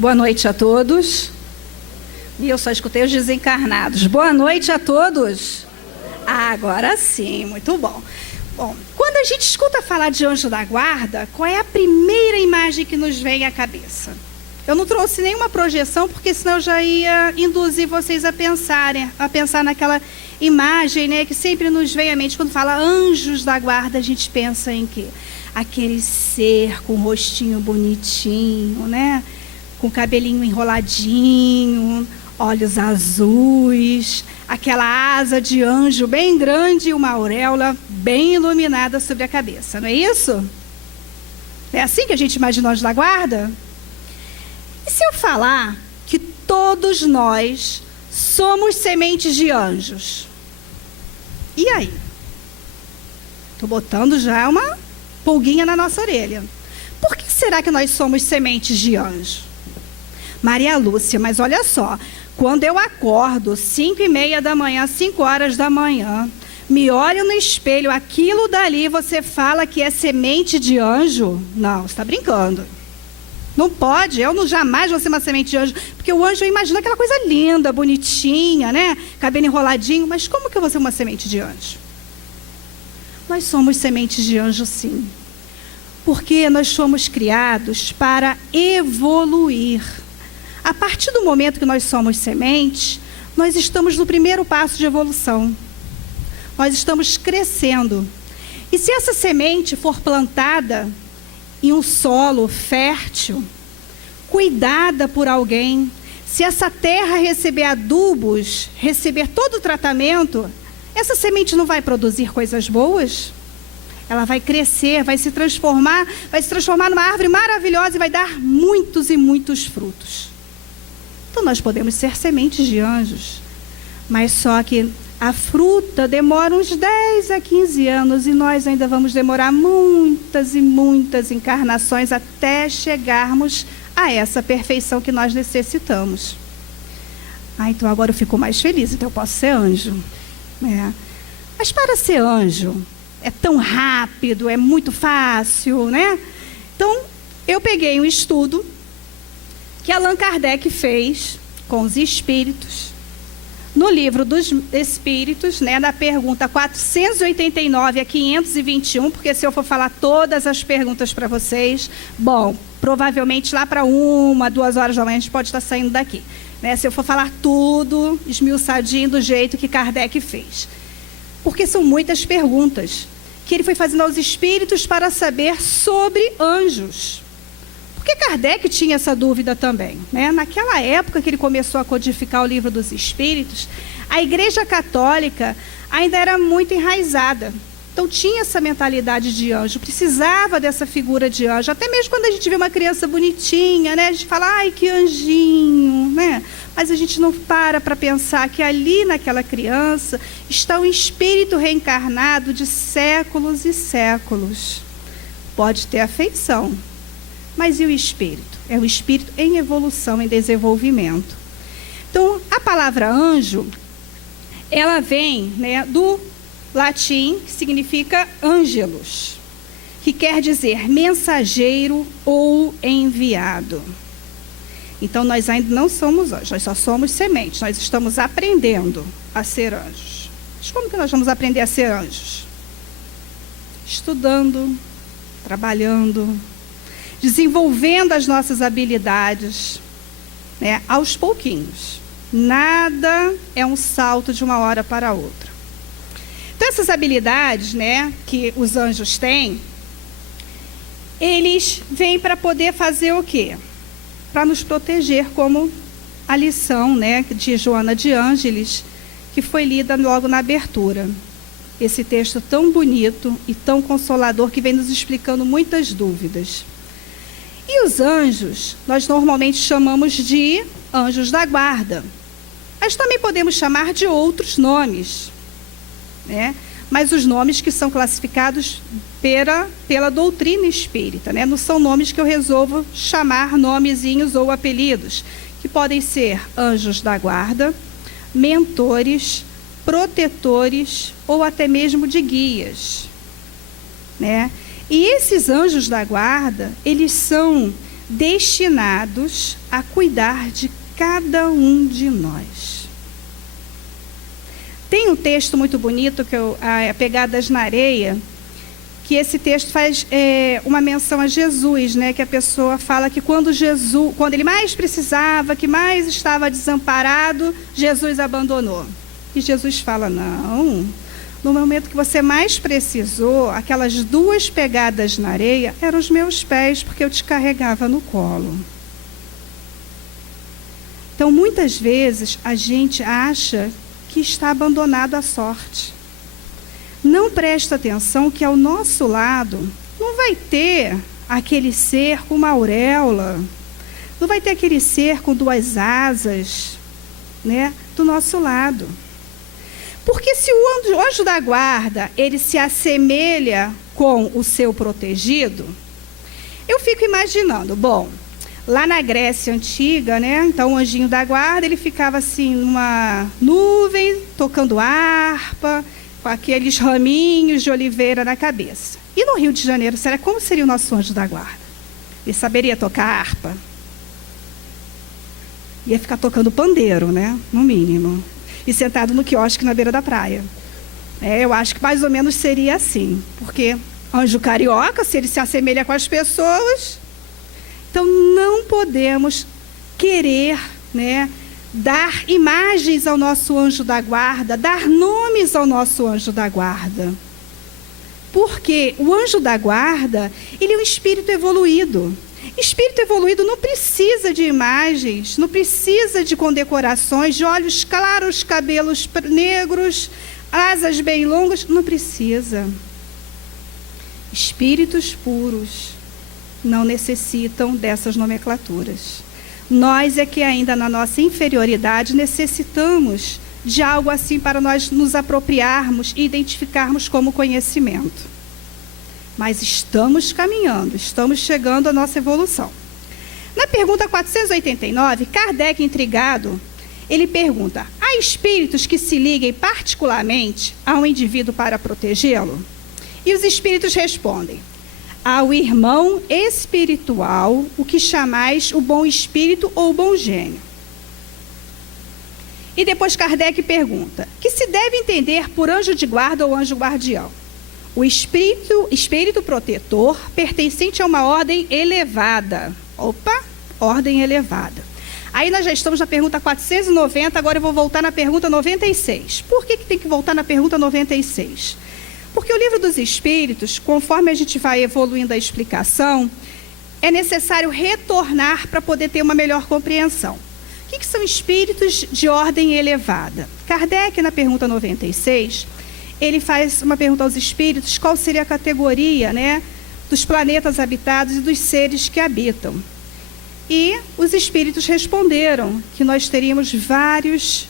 Boa noite a todos. E eu só escutei os desencarnados. Boa noite a todos. Agora sim, muito bom. Bom, quando a gente escuta falar de anjo da guarda, qual é a primeira imagem que nos vem à cabeça? Eu não trouxe nenhuma projeção, porque senão eu já ia induzir vocês a pensar naquela imagem, né, que sempre nos vem à mente. Quando fala anjos da guarda, a gente pensa em quê? Aquele ser com um rostinho bonitinho, né? Com cabelinho enroladinho, olhos azuis, aquela asa de anjo bem grande e uma auréola bem iluminada sobre a cabeça, não é isso? É assim que a gente imagina o anjo da guarda? E se eu falar que todos nós somos sementes de anjos? E aí? Estou botando já uma pulguinha na nossa orelha. Por que será que nós somos sementes de anjo? Maria Lúcia, mas olha só, quando eu acordo 5h30 da manhã, 5 horas da manhã, me olho no espelho, aquilo dali você fala que é semente de anjo? Não, você está brincando. Não pode, eu não jamais vou ser uma semente de anjo, porque o anjo, eu imagino aquela coisa linda, bonitinha, né? Cabelo enroladinho, mas como que eu vou ser uma semente de anjo? Nós somos sementes de anjo, sim. Porque nós fomos criados para evoluir. A partir do momento que nós somos sementes, nós estamos no primeiro passo de evolução. Nós estamos crescendo. E se essa semente for plantada em um solo fértil, cuidada por alguém, se essa terra receber adubos, receber todo o tratamento, essa semente não vai produzir coisas boas? Ela vai crescer, vai se transformar numa árvore maravilhosa e vai dar muitos e muitos frutos. Então nós podemos ser sementes de anjos, mas só que a fruta demora uns 10 a 15 anos e nós ainda vamos demorar muitas e muitas encarnações até chegarmos a essa perfeição que nós necessitamos. Então agora eu fico mais feliz, então eu posso ser anjo. Mas para ser anjo, é tão rápido, é muito fácil, né? Então, eu peguei um estudo que Allan Kardec fez com os espíritos, no livro dos espíritos, né, na pergunta 489 a 521, porque se eu for falar todas as perguntas para vocês, bom, provavelmente lá para 1, 2 horas da manhã a gente pode estar saindo daqui, né? Se eu for falar tudo, esmiuçadinho do jeito que Kardec fez. Porque são muitas perguntas que ele foi fazendo aos espíritos para saber sobre anjos. Porque Kardec tinha essa dúvida também, né? Naquela época que ele começou a codificar o livro dos espíritos, a Igreja Católica ainda era muito enraizada. Então tinha essa mentalidade de anjo, precisava dessa figura de anjo. Até mesmo quando a gente vê uma criança bonitinha, né? A gente fala, ai, que anjinho, né? Mas a gente não para pensar que ali naquela criança está um espírito reencarnado de séculos e séculos. Pode ter afeição, mas e o espírito? É o espírito em evolução, em desenvolvimento. Então, a palavra anjo, ela vem, né, do latim, que significa angelus, que quer dizer mensageiro ou enviado. Então, nós ainda não somos anjos, nós só somos sementes, nós estamos aprendendo a ser anjos. Mas como que nós vamos aprender a ser anjos? Estudando, trabalhando, desenvolvendo as nossas habilidades, né, aos pouquinhos. Nada é um salto de uma hora para outra. Então, essas habilidades, né, que os anjos têm, eles vêm para poder fazer o quê? Para nos proteger, como a lição, né, de Joana de Ângeles, que foi lida logo na abertura. Esse texto tão bonito e tão consolador que vem nos explicando muitas dúvidas. E os anjos, nós normalmente chamamos de anjos da guarda. Mas também podemos chamar de outros nomes, né? Mas os nomes que são classificados pela doutrina espírita, né? Não são nomes que eu resolvo chamar nomezinhos ou apelidos, que podem ser anjos da guarda, mentores, protetores ou até mesmo de guias, né? E esses anjos da guarda, eles são destinados a cuidar de cada um de nós. Tem um texto muito bonito, que é Pegadas na Areia, que esse texto faz uma menção a Jesus, né? Que a pessoa fala que quando ele mais precisava, que mais estava desamparado, Jesus abandonou. E Jesus fala, não, no momento que você mais precisou, aquelas 2 pegadas na areia eram os meus pés, porque eu te carregava no colo. Então, muitas vezes, a gente acha que está abandonado à sorte. Não presta atenção que ao nosso lado não vai ter aquele ser com uma auréola, não vai ter aquele ser com 2 asas, né, do nosso lado. Porque se o anjo da guarda, ele se assemelha com o seu protegido, eu fico imaginando, bom, lá na Grécia Antiga, né, então o anjinho da guarda, ele ficava assim numa nuvem, tocando harpa, com aqueles raminhos de oliveira na cabeça. E no Rio de Janeiro, como seria o nosso anjo da guarda? Ele saberia tocar harpa? Ia ficar tocando pandeiro, né, no mínimo. E sentado no quiosque na beira da praia. Eu acho que mais ou menos seria assim, porque anjo carioca, se ele se assemelha com as pessoas, então não podemos querer, né, dar imagens ao nosso anjo da guarda, dar nomes ao nosso anjo da guarda. Porque o anjo da guarda, ele é um espírito evoluído. Espírito evoluído não precisa de imagens, não precisa de condecorações, de olhos claros, cabelos negros, asas bem longas, não precisa. Espíritos puros não necessitam dessas nomenclaturas. Nós é que ainda na nossa inferioridade necessitamos de algo assim para nós nos apropriarmos e identificarmos como conhecimento. Mas estamos caminhando, estamos chegando à nossa evolução. Na pergunta 489, Kardec, intrigado, ele pergunta: há espíritos que se liguem particularmente a um indivíduo para protegê-lo? E os espíritos respondem: ao irmão espiritual, o que chamais o bom espírito ou o bom gênio. E depois Kardec pergunta: que se deve entender por anjo de guarda ou anjo guardião? O espírito protetor pertencente a uma ordem elevada. Opa, ordem elevada. Aí nós já estamos na pergunta 490, agora eu vou voltar na pergunta 96. Por que tem que voltar na pergunta 96? Porque o Livro dos Espíritos, conforme a gente vai evoluindo a explicação, é necessário retornar para poder ter uma melhor compreensão. O que são espíritos de ordem elevada? Kardec, na pergunta 96, ele faz uma pergunta aos espíritos, qual seria a categoria, né, dos planetas habitados e dos seres que habitam. E os espíritos responderam que nós teríamos vários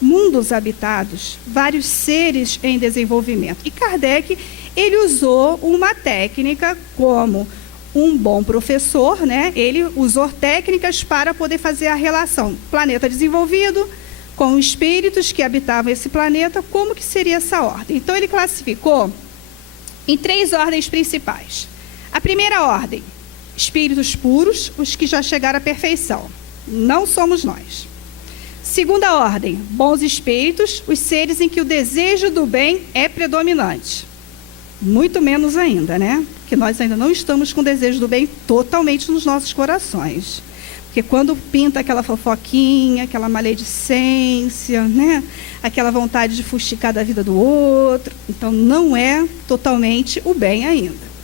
mundos habitados, vários seres em desenvolvimento. E Kardec, ele usou uma técnica como um bom professor, né? Ele usou técnicas para poder fazer a relação planeta desenvolvido com espíritos que habitavam esse planeta, como que seria essa ordem. Então, ele classificou em 3 ordens principais. A primeira ordem, espíritos puros, os que já chegaram à perfeição. Não somos nós. Segunda ordem, bons espíritos, os seres em que o desejo do bem é predominante. Muito menos ainda, né? Porque nós ainda não estamos com o desejo do bem totalmente nos nossos corações. Porque quando pinta aquela fofoquinha, aquela maledicência, né? Aquela vontade de fustigar da vida do outro, então não é totalmente o bem ainda.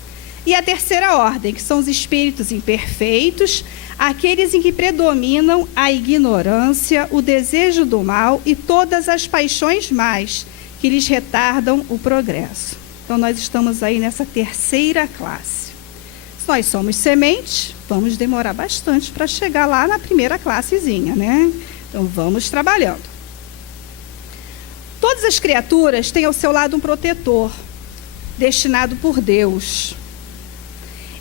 E a terceira ordem, que são os espíritos imperfeitos, aqueles em que predominam a ignorância, o desejo do mal e todas as paixões más que lhes retardam o progresso. Então nós estamos aí nessa terceira classe. Se nós somos sementes, vamos demorar bastante para chegar lá na primeira classezinha, né? Então vamos trabalhando. Todas as criaturas têm ao seu lado um protetor, destinado por Deus.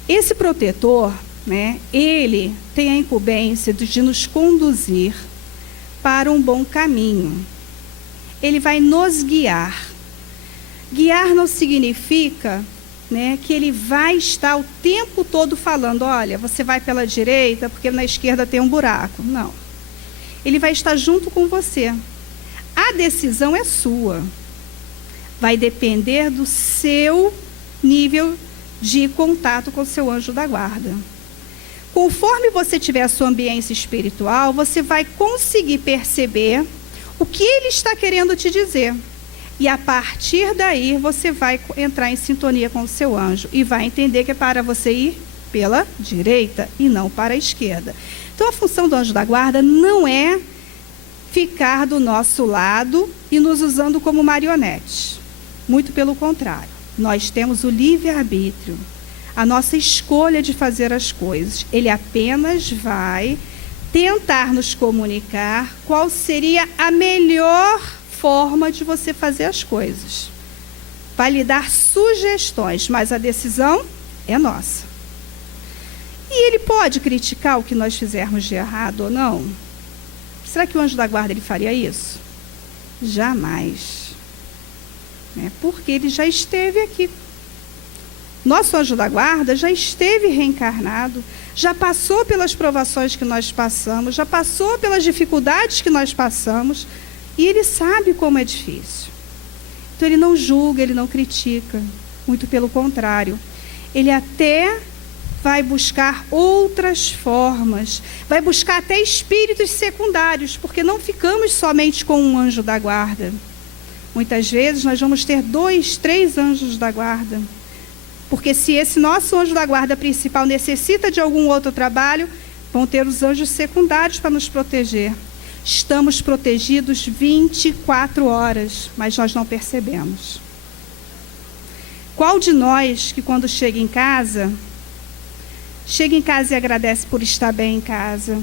Esse protetor, né, ele tem a incumbência de nos conduzir para um bom caminho. Ele vai nos guiar. Guiar não significa né, que ele vai estar o tempo todo falando, olha, você vai pela direita porque na esquerda tem um buraco. Não. Ele vai estar junto com você. A decisão é sua. Vai depender do seu nível de contato com o seu anjo da guarda. Conforme você tiver a sua ambiência espiritual, você vai conseguir perceber o que ele está querendo te dizer. E a partir daí, você vai entrar em sintonia com o seu anjo e vai entender que é para você ir pela direita e não para a esquerda. Então, a função do anjo da guarda não é ficar do nosso lado e nos usando como marionetes. Muito pelo contrário. Nós temos o livre-arbítrio, a nossa escolha de fazer as coisas. Ele apenas vai tentar nos comunicar qual seria a melhor forma de você fazer as coisas. Vai lhe dar sugestões, mas a decisão é nossa. E ele pode criticar o que nós fizermos de errado ou não? Será que o anjo da guarda ele faria isso? Jamais. Porque ele já esteve aqui. Nosso anjo da guarda já esteve reencarnado, já passou pelas provações que nós passamos, já passou pelas dificuldades que nós passamos, e ele sabe como é difícil. Então ele não julga, ele não critica, muito pelo contrário. Ele até vai buscar outras formas, vai buscar até espíritos secundários, porque não ficamos somente com um anjo da guarda. Muitas vezes nós vamos ter 2, 3 anjos da guarda. Porque se esse nosso anjo da guarda principal necessita de algum outro trabalho, vão ter os anjos secundários para nos proteger. Estamos protegidos 24 horas, mas nós não percebemos. Qual de nós que quando chega em casa e agradece por estar bem em casa?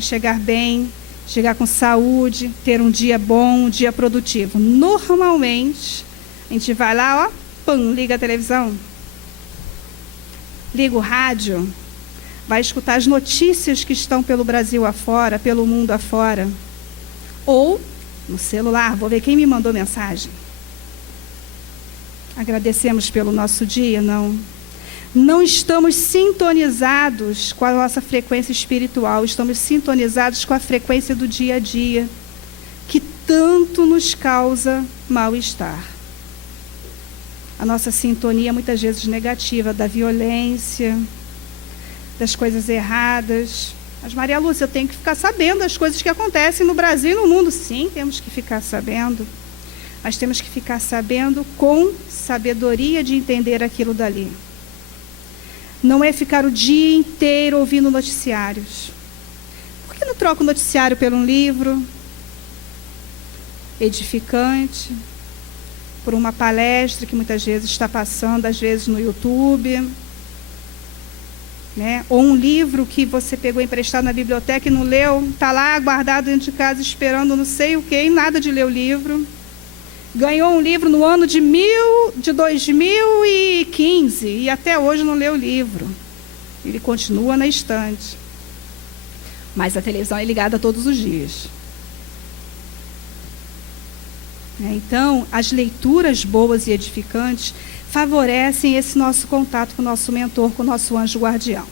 Chegar bem, chegar com saúde, ter um dia bom, um dia produtivo. Normalmente, a gente vai lá, liga a televisão, liga o rádio, vai escutar as notícias que estão pelo Brasil afora, pelo mundo afora. Ou, no celular, vou ver quem me mandou mensagem. Agradecemos pelo nosso dia? Não. Não estamos sintonizados com a nossa frequência espiritual, estamos sintonizados com a frequência do dia a dia, que tanto nos causa mal-estar. A nossa sintonia muitas vezes negativa, da violência, das coisas erradas. Mas Maria Lúcia, eu tenho que ficar sabendo das coisas que acontecem no Brasil e no mundo. Sim, temos que ficar sabendo. Mas temos que ficar sabendo com sabedoria de entender aquilo dali. Não é ficar o dia inteiro ouvindo noticiários. Por que não troca o noticiário por um livro edificante, por uma palestra que muitas vezes está passando, às vezes no YouTube, ou um livro que você pegou emprestado na biblioteca e não leu, está lá guardado dentro de casa esperando não sei o quê, e nada de ler o livro. Ganhou um livro no ano de 2015 e até hoje não leu o livro. Ele continua na estante. Mas a televisão é ligada todos os dias. Então, as leituras boas e edificantes favorecem esse nosso contato com o nosso mentor, com o nosso anjo guardião.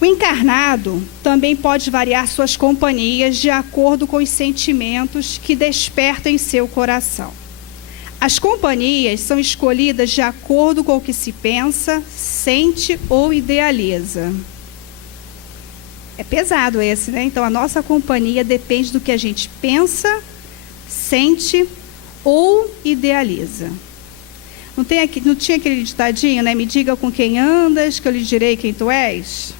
O encarnado também pode variar suas companhias de acordo com os sentimentos que despertam em seu coração. As companhias são escolhidas de acordo com o que se pensa, sente ou idealiza. É pesado esse, né? Então, a nossa companhia depende do que a gente pensa, sente ou idealiza. Não tinha aquele ditadinho, né? Me diga com quem andas, que eu lhe direi quem tu és?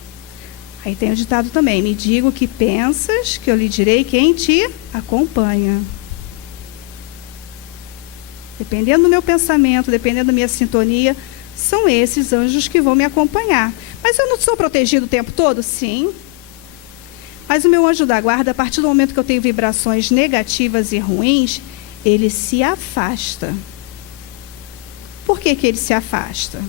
Aí tem o ditado também, me diga o que pensas, que eu lhe direi quem te acompanha. Dependendo do meu pensamento, dependendo da minha sintonia, são esses anjos que vão me acompanhar. Mas eu não sou protegido o tempo todo? Sim. Mas o meu anjo da guarda, a partir do momento que eu tenho vibrações negativas e ruins, ele se afasta. Por que ele se afasta?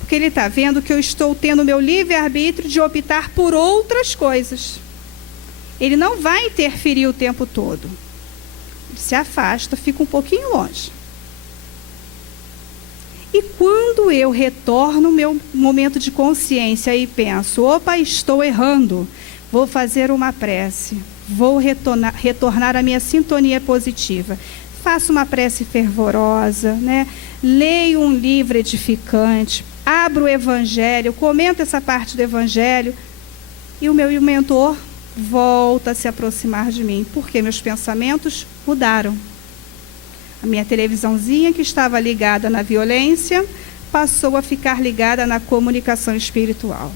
Porque ele está vendo que eu estou tendo o meu livre-arbítrio de optar por outras coisas. Ele não vai interferir o tempo todo. Ele se afasta, fica um pouquinho longe. quando eu retorno o meu momento de consciência e penso, opa, estou errando, vou fazer uma prece, vou retornar à minha sintonia positiva. Faço uma prece fervorosa, né? Leio um livro edificante, abro o Evangelho, comento essa parte do Evangelho, e o meu mentor volta a se aproximar de mim, porque meus pensamentos mudaram. A minha televisãozinha, que estava ligada na violência, passou a ficar ligada na comunicação espiritual.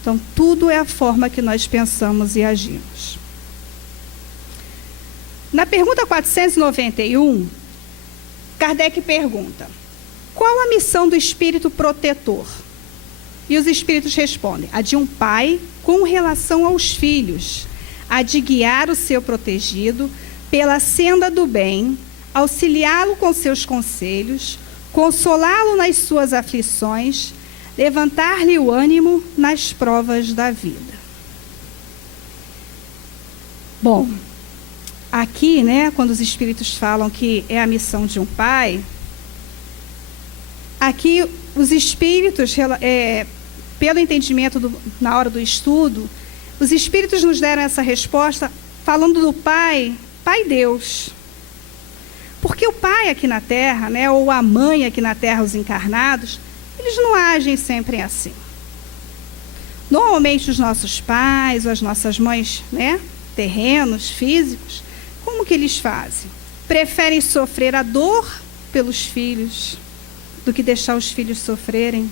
Então, tudo é a forma que nós pensamos e agimos. Na pergunta 491, Kardec pergunta: qual a missão do espírito protetor? E os espíritos respondem: a de um pai com relação aos filhos, a de guiar o seu protegido pela senda do bem, auxiliá-lo com seus conselhos, consolá-lo nas suas aflições, levantar-lhe o ânimo nas provas da vida. Bom, aqui, né, quando os espíritos falam que é a missão de um pai, aqui os espíritos, pelo entendimento na hora do estudo, os espíritos nos deram essa resposta falando do pai, Pai Deus. Porque o pai aqui na Terra, né, ou a mãe aqui na Terra, os encarnados, eles não agem sempre assim. Normalmente os nossos pais, ou as nossas mães, né, terrenos, físicos, como que eles fazem? Preferem sofrer a dor pelos filhos do que deixar os filhos sofrerem.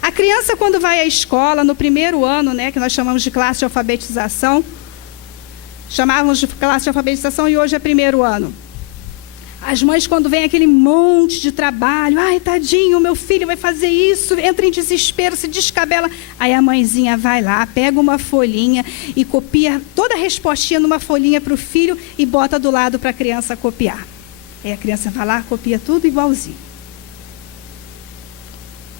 A criança, quando vai à escola, no primeiro ano, né, que nós chamamos de classe de alfabetização, chamávamos de classe de alfabetização e hoje é primeiro ano. As mães, quando vem aquele monte de trabalho, ai, tadinho, meu filho vai fazer isso, entra em desespero, se descabela. Aí a mãezinha vai lá, pega uma folhinha e copia toda a respostinha numa folhinha para o filho e bota do lado para a criança copiar. Aí a criança vai lá, copia tudo igualzinho.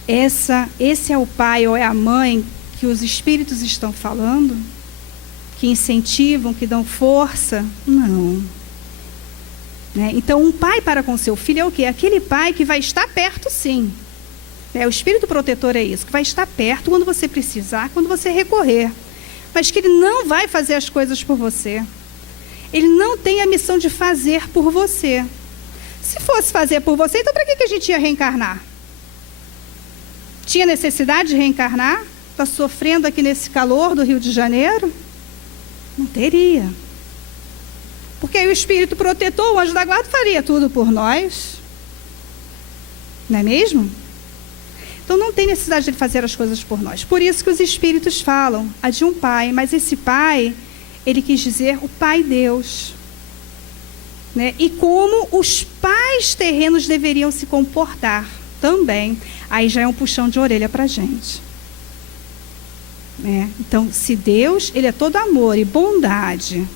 Esse é o pai ou é a mãe que os espíritos estão falando? Que incentivam, que dão força? Não. Né? Então, um pai para com seu filho é o quê? Aquele pai que vai estar perto, sim. O espírito protetor é isso, que vai estar perto quando você precisar, quando você recorrer. Mas que ele não vai fazer as coisas por você. Ele não tem a missão de fazer por você. Se fosse fazer por você, então para que a gente ia reencarnar? Tinha necessidade de reencarnar? Está sofrendo aqui nesse calor do Rio de Janeiro? Não teria. Porque aí o espírito protetor, o anjo da guarda, faria tudo por nós. Não é mesmo? Então não tem necessidade de ele fazer as coisas por nós. Por isso que os espíritos falam, a de um pai. Mas esse pai, ele quis dizer o Pai Deus. Né? E como os pais terrenos deveriam se comportar também. Aí já é um puxão de orelha para a gente. Então, se Deus, ele é todo amor e bondade,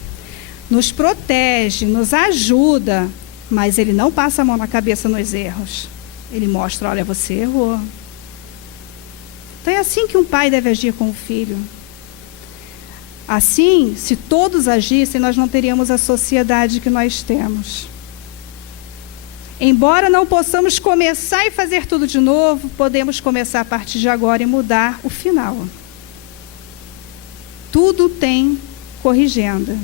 nos protege, nos ajuda, mas ele não passa a mão na cabeça nos erros. Ele mostra, olha, você errou. Então é assim que um pai deve agir com o filho. Assim, se todos agissem, nós não teríamos a sociedade que nós temos. Embora não possamos começar e fazer tudo de novo, podemos começar a partir de agora e mudar o final. Tudo tem corrigenda.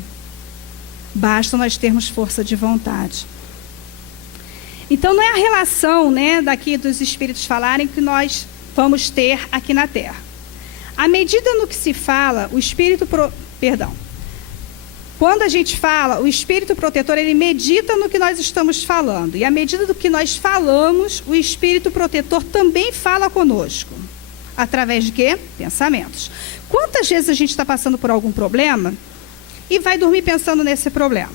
Basta nós termos força de vontade. Então, não é a relação, né, daqui dos espíritos falarem que nós vamos ter aqui na Terra. À medida no que se fala, o espírito... Quando a gente fala, o espírito protetor, ele medita no que nós estamos falando. E à medida do que nós falamos, o espírito protetor também fala conosco. Através de quê? Pensamentos. Quantas vezes a gente está passando por algum problema e vai dormir pensando nesse problema?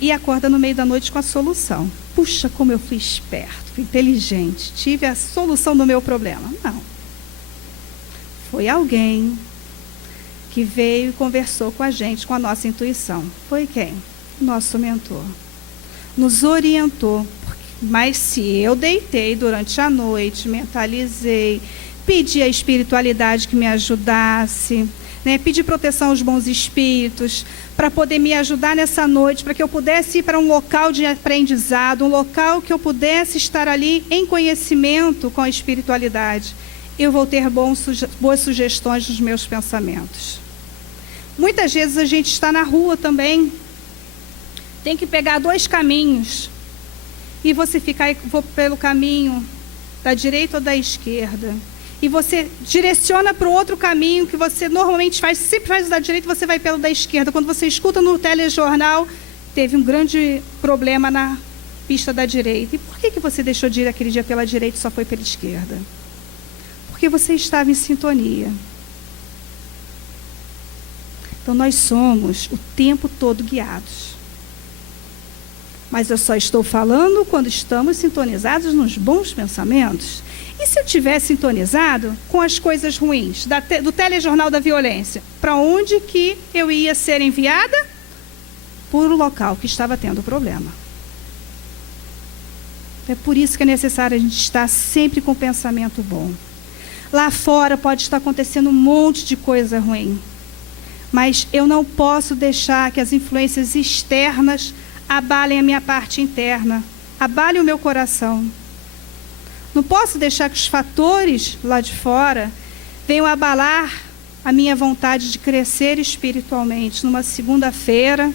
E acorda no meio da noite com a solução. Puxa, como eu fui esperto, fui inteligente, tive a solução do meu problema. Não. Foi alguém que veio e conversou com a gente, com a nossa intuição. Foi quem? Nosso mentor. Nos orientou. Mas se eu deitei durante a noite, mentalizei, pedi à espiritualidade que me ajudasse, né, pedir proteção aos bons espíritos, para poder me ajudar nessa noite, para que eu pudesse ir para um local de aprendizado, um local que eu pudesse estar ali em conhecimento com a espiritualidade. Eu vou ter boas sugestões nos meus pensamentos. Muitas vezes a gente está na rua também, tem que pegar 2 caminhos, e você vou pelo caminho da direita ou da esquerda, e você direciona para o outro caminho que você normalmente faz, sempre faz o da direita, você vai pelo da esquerda. Quando você escuta no telejornal, teve um grande problema na pista da direita. E por que você deixou de ir aquele dia pela direita e só foi pela esquerda? Porque você estava em sintonia. Então nós somos o tempo todo guiados. Mas eu só estou falando quando estamos sintonizados nos bons pensamentos. E se eu tivesse sintonizado com as coisas ruins, do telejornal da violência, para onde que eu ia ser enviada? Por um local que estava tendo problema. É por isso que é necessário a gente estar sempre com pensamento bom. Lá fora pode estar acontecendo um monte de coisa ruim, mas eu não posso deixar que as influências externas abalem a minha parte interna, abalem o meu coração. Não posso deixar que os fatores lá de fora venham abalar a minha vontade de crescer espiritualmente. Numa segunda-feira,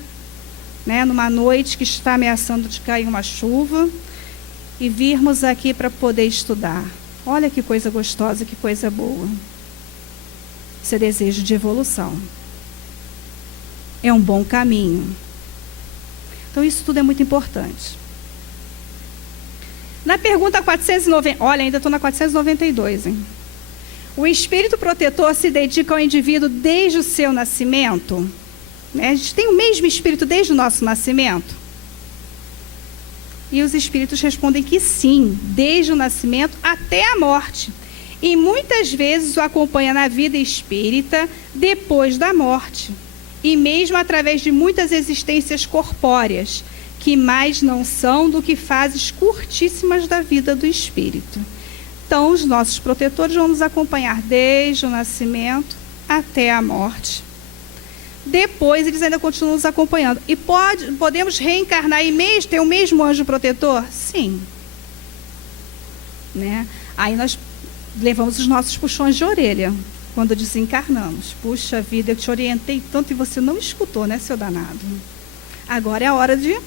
né, numa noite que está ameaçando de cair uma chuva, e virmos aqui para poder estudar. Olha que coisa gostosa, que coisa boa. Isso é desejo de evolução. É um bom caminho. Então, isso tudo é muito importante. Na pergunta 490, olha, ainda estou na 492, hein? O espírito protetor se dedica ao indivíduo desde o seu nascimento? Né? A gente tem o mesmo espírito desde o nosso nascimento? E os espíritos respondem que sim, desde o nascimento até a morte. E muitas vezes o acompanha na vida espírita depois da morte. E mesmo através de muitas existências corpóreas, que mais não são do que fases curtíssimas da vida do espírito. Então, os nossos protetores vão nos acompanhar desde o nascimento até a morte. Depois, eles ainda continuam nos acompanhando. E podemos reencarnar e ter o mesmo anjo protetor? Sim. Né? Aí nós levamos os nossos puxões de orelha quando desencarnamos. Puxa vida, eu te orientei tanto e você não escutou, né, seu danado? Agora é a hora de...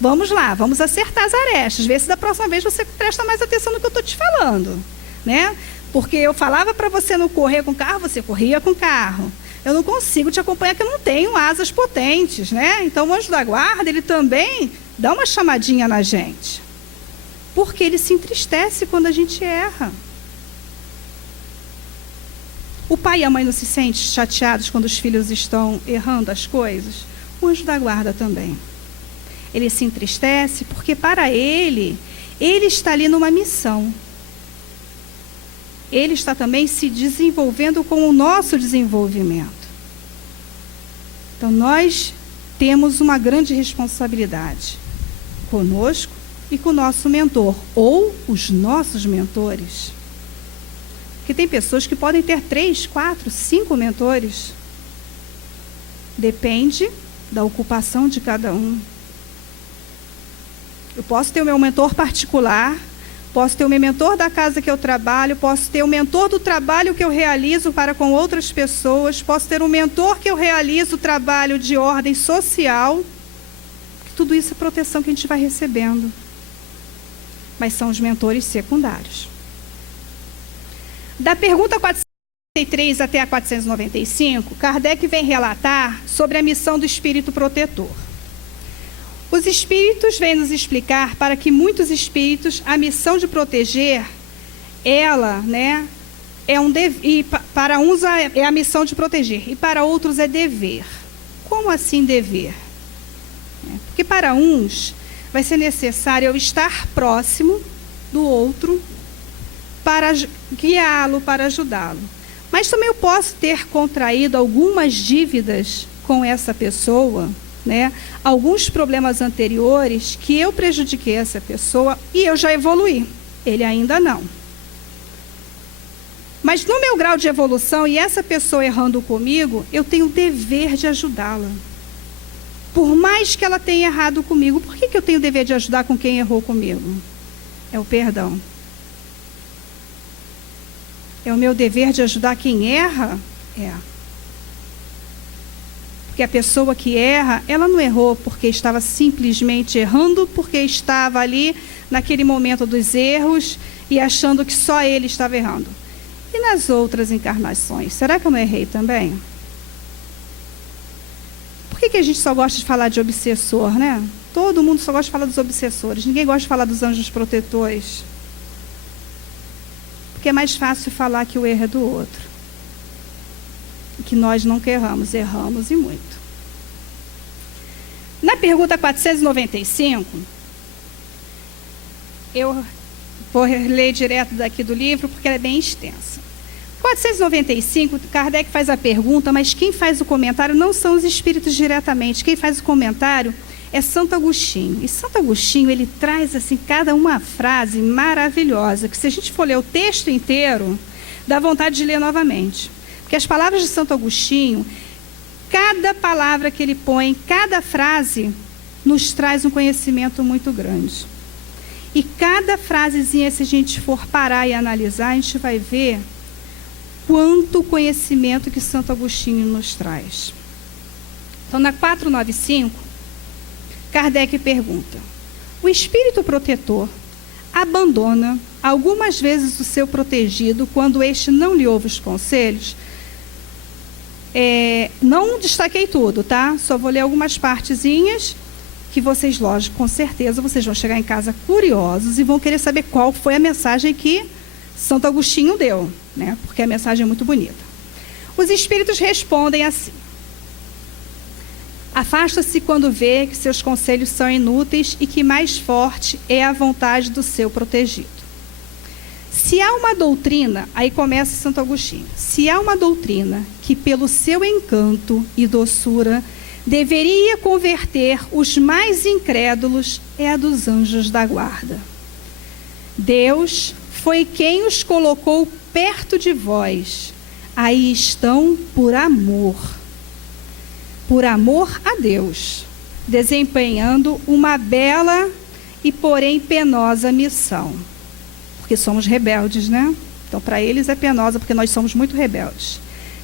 Vamos lá, vamos acertar as arestas. Vê se da próxima vez você presta mais atenção no que eu estou te falando. Né? Porque eu falava para você não correr com carro, você corria com carro. Eu não consigo te acompanhar porque eu não tenho asas potentes, né? Então o anjo da guarda, ele também dá uma chamadinha na gente. Porque ele se entristece quando a gente erra. O pai e a mãe não se sentem chateados quando os filhos estão errando as coisas? O anjo da guarda também. Ele se entristece porque para ele está ali numa missão. Ele está também se desenvolvendo com o nosso desenvolvimento. Então, nós temos uma grande responsabilidade conosco e com o nosso mentor, ou os nossos mentores. Porque tem pessoas que podem ter 3, 4, 5 mentores. Depende da ocupação de cada um. Eu posso ter o meu mentor particular, posso ter o meu mentor da casa que eu trabalho, posso ter o mentor do trabalho que eu realizo para com outras pessoas, posso ter um mentor que eu realizo trabalho de ordem social. Tudo isso é proteção que a gente vai recebendo. Mas são os mentores secundários. Da pergunta 493 até a 495, Kardec vem relatar sobre a missão do espírito protetor. Os espíritos vêm nos explicar para que muitos espíritos, a missão de proteger, ela, né, para uns é a missão de proteger, e para outros é dever. Como assim dever? Porque para uns vai ser necessário eu estar próximo do outro para guiá-lo, para ajudá-lo. Mas também eu posso ter contraído algumas dívidas com essa pessoa, né? Alguns problemas anteriores que eu prejudiquei essa pessoa e eu já evoluí. Ele ainda não. Mas no meu grau de evolução, e essa pessoa errando comigo, eu tenho o dever de ajudá-la. Por mais que ela tenha errado comigo, por que eu tenho o dever de ajudar com quem errou comigo? É o perdão. É o meu dever de ajudar quem erra? É. Porque a pessoa que erra, ela não errou porque estava simplesmente errando, porque estava ali naquele momento dos erros e achando que só ele estava errando. E nas outras encarnações, será que eu não errei também? Por que a gente só gosta de falar de obsessor, né? Todo mundo só gosta de falar dos obsessores, ninguém gosta de falar dos anjos protetores. Porque é mais fácil falar que o erro é do outro. E que nós nunca erramos, erramos e muito. Na pergunta 495, eu vou ler direto daqui do livro, porque ela é bem extensa. 495, Kardec faz a pergunta, mas quem faz o comentário não são os espíritos diretamente. Quem faz o comentário é Santo Agostinho. E Santo Agostinho, ele traz assim cada uma frase maravilhosa, que se a gente for ler o texto inteiro, dá vontade de ler novamente. Porque as palavras de Santo Agostinho, cada palavra que ele põe, cada frase, nos traz um conhecimento muito grande. E cada frasezinha, se a gente for parar e analisar, a gente vai ver quanto conhecimento que Santo Agostinho nos traz. Então, na 495, Kardec pergunta: o espírito protetor abandona algumas vezes o seu protegido quando este não lhe ouve os conselhos? Não destaquei tudo, tá? Só vou ler algumas partezinhas que vocês, lógico, com certeza, vocês vão chegar em casa curiosos e vão querer saber qual foi a mensagem que Santo Agostinho deu, né? Porque a mensagem é muito bonita. Os espíritos respondem assim: afasta-se quando vê que seus conselhos são inúteis e que mais forte é a vontade do seu protegido. Se há uma doutrina, aí começa Santo Agostinho, se há uma doutrina que pelo seu encanto e doçura deveria converter os mais incrédulos, é a dos anjos da guarda. Deus foi quem os colocou perto de vós. Aí estão por amor a Deus, desempenhando uma bela e porém penosa missão. Porque somos rebeldes, né? Então, para eles é penosa, porque nós somos muito rebeldes.